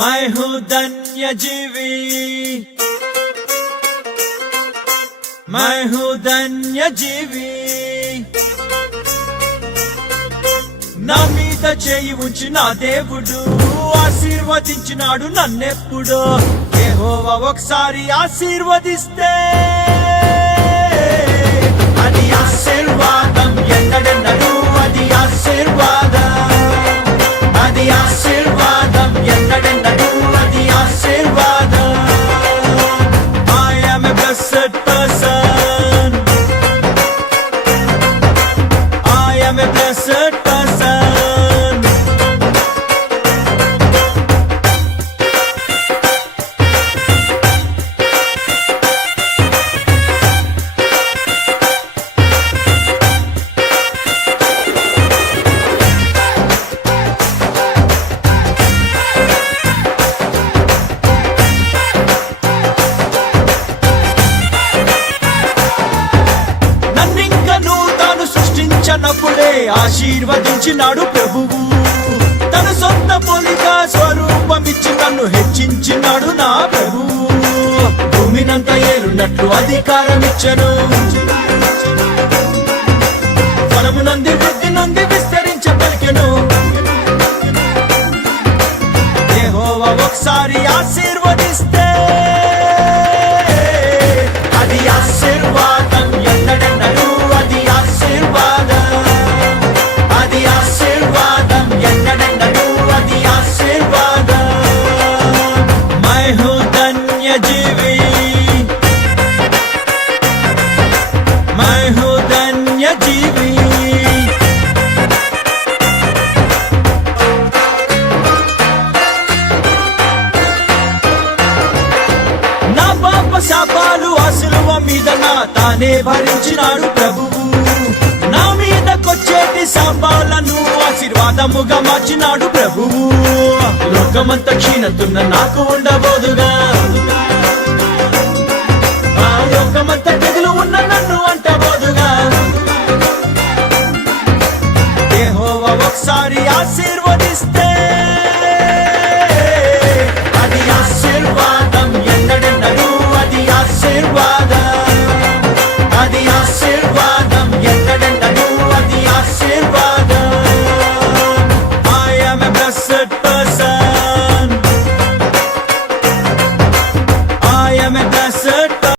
मैं हूँ धन्य जीवी, मैं हूँ धन्य जीवी. నా మీద చేయి ఉంచి నా దేవుడు ఆశీర్వదించినాడు నన్నెప్పుడు. యెహోవా ఒకసారి ఆశీర్వదిస్తే అది ఆశీర్వాదం, ఎన్నడెన్నడూ అది ఆశీర్వాదం, అది ఆశీర్వాదం, ఎన్నడెన్నడూ అది ఆశీర్వాదం. I am a blessed person, I am a blessed person. నప్పుడే ఆశీర్వదించినాడు ప్రభువు. తన సొంత పోలిక స్వరూపమిచ్చి నన్ను హెచ్చించినాడు నా ప్రభువు. భూమినంత ఏలున్నట్లు అధికారం ఇచ్చను, ఫలము నంది వృద్ధి నుండి విస్తరించ పలికెను. యెహోవా ఒకసారి ఆశీర్వదిస్తే అది ఆశీర్వాదం, ఎన్నడెన్నడూ అది ఆశీర్వాదం, అది ఆశీర్వాదం, ఎన్నడెన్నడూ అది ఆశీర్వాదం. मैं हूँ धन्य जीवी, मैं हूँ धन्य जीवी. నా పాప శాపాలు ఆ సిలువ మీద నా తానే భరించినాడు ప్రభువు. నా మీదకొచ్చేటి శాపాలను ఆశీర్వాదముగా మార్చినాడు ప్రభువు. లోకమంత క్షీణతున్న నాకు ఉండబోదుగా